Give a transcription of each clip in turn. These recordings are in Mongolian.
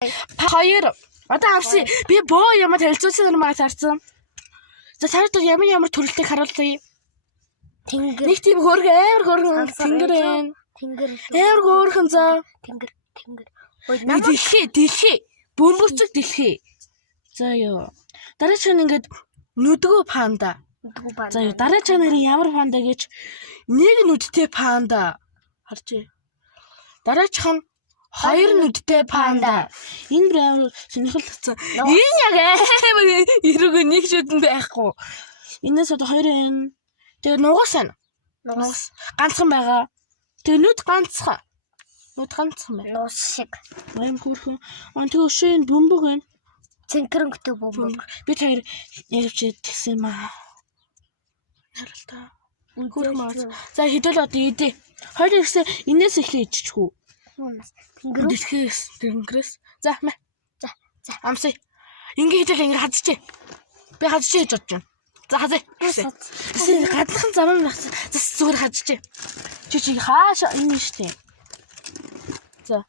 Хоёр. Одоо авсан. Би боо ямар хэлцүүлсэн юм аа цаарсан. За цаад ямар төрөлтийг харуулъя. Тэнгэр. Нэг тийм хөөргөн хөөргөн тэнгэр байна. Тэнгэр. Хөөргөн за. Тэнгэр. Дэлхий. Бөмбөрцөг дэлхий. За ёо. Дараа чинь ингээд нүдгөө панда. За ёо дараа чинь ямар панда гэж нэг нүдтэй панда. Харж. Дараа чинь хоёр нүдтэй панда. Энэ брэм сонирхолтой. Энэ яг эрэг нэг шүдэн байхгүй. Энэс одоо хоёр байна. Тэгээ нугас байна. Нугас ганцхан байгаа. Тэгээ нүд ганцхан. Нүд ганцхан байна. Нуус шиг. Маяг хөөрхөн. Тэгээ өшөө бөмбөг байна. Цэнхэрэнтэй бөмбөг. Би тэр ярьж тэгсэн юм аа. Яралта. Үнгүй. За хэдүүл одоо идэ. Хоёр ирсэн энэс эхлээ иччихүү. Тэнгэрээс. За. Амсаа. Ингээ хэдэл ингээ хазчих. Би хазчих гэж бодож байна. За хазаа. Эсвэл гаднахын замаа багсан. Зүгээр хазчих. Чи хааш энэ штэ. За.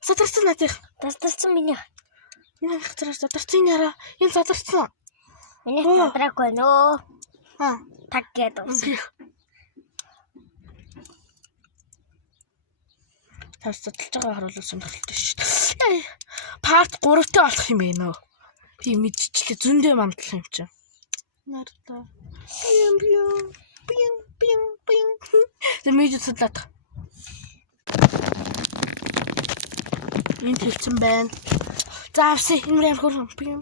Задарсан надыг. Задарсан миний. Энэ задарсан яра. Энэ задарсан. Миний задраагүй нөө. Таг гэдэг. Тас судалж байгаа харуулсан сонирхолтой шүү дээ. Парт 3-тэй болох юм бэ нөө. Би мэдчихлээ зөндөө мамдлах юм чинь. Нарта. Пин. Зэмэж судлаад. Энэ хэлсэн байна. За авсан энэ ямар хөрхөн пин.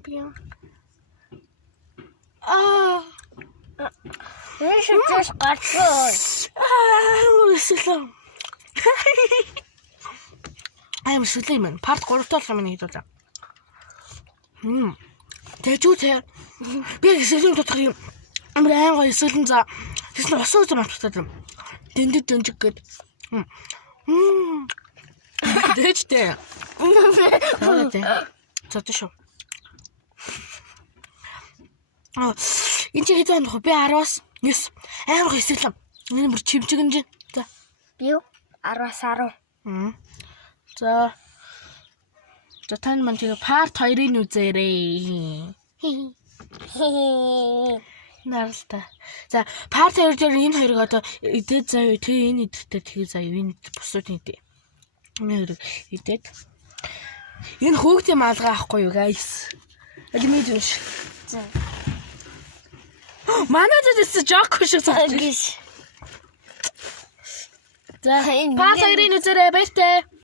Шүтэж гарцгаа. Өсөлөө. I'm Suleiman. Part 3-тэй болох юм нэг даа. Тэжүүтэй. Би эсэлэн дотор юм. Амар айн гоё эсэлэн за. Тэс нэг осоо зам авчихсан. Дэндэг гээд. Дэжтэй. За тийш. Энэ чи хэдэн нөх би 10-аас 9. Амар гоё эсэлэн. Энэ бүр чимчгэн жин. За. Би 10-аас 10. За тань мань тэгээ part 2-ыг үзээрэй. Наралтай. За part 2 дээр энэ хоёрыг одоо идээд заяа тэгээ энэ идэлтэй тэгээ заяа энэ бусууд идэ. Энэ хоёрыг идээд энэ хөөгтийн маалгаа авахгүй юу guys. Алимид биш. За. Манайд дэс жок шиг санагдаж. За part 2-ыг үзээрэй баяртай.